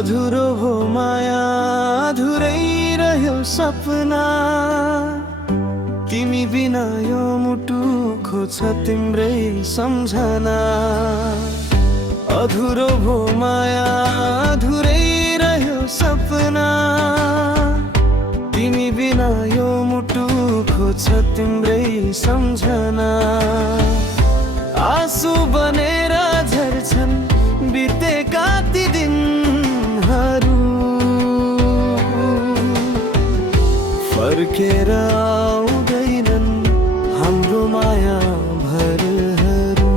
अधुरो हो माया, अधुरै रह्यो सपना। तिमी बिना यो मुटु खोज्छ तिम्रै सम्झना। अधुरो भो माया, अधुरै रह्यो सपना। तिमी बिना यो मुटु खोज्छ तिम्रै सम्झना। आँसु बनेर झर्छन् बितेका ती दिनहरू। फर्केर आउँदैनन् हाम्रो माया भरहरू।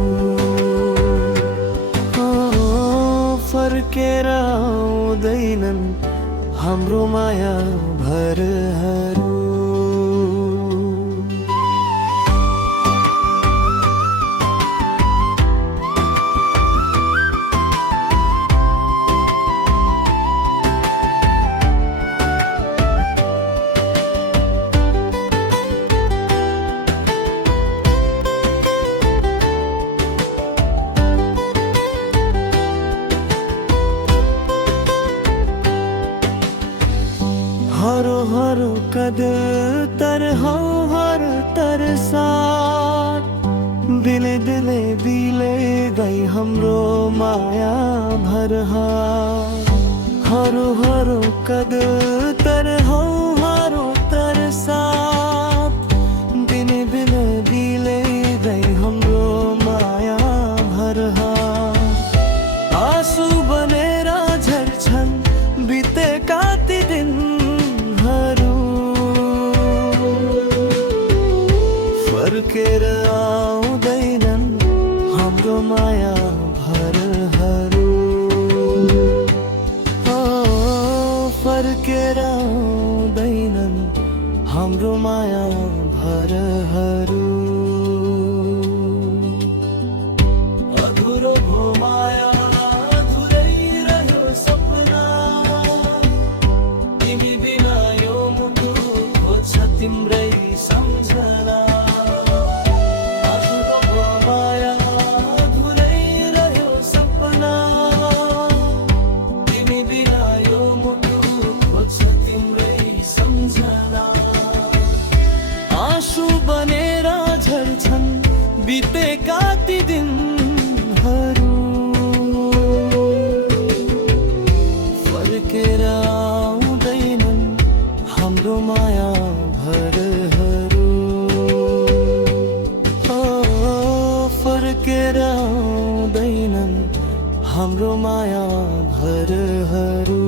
फर्केर आउँदैनन् हाम्रो माया भरहरू। हरो हरो कद तर हौ हर तर साथ। दिले दिले बिले गई हाम्रो माया भरहा। हरो हरो कद तर हौ हरो तर साथ। दिने बिले बिले गई हाम्रो माया भरहा। आँसु बनेर झर्छन् बितेका ती दिन। फर्केर आउँदैनन् हाम्रो माया भरहरू। फर्केर आउँदैनन् हाम्रो माया भरहरू। अधुरो भो माया, अधुरै रह्यो सपना। तिमी बिना यो मुटु खोज्छ तिम्रै सम्झना। आँसु बनेर झर्छन् बितेका ती दिनहरू। फर्केर आउँदैनन् हाम्रो माया भरहरू। फर्केर आउँदैनन् हाम्रो माया भरहरू।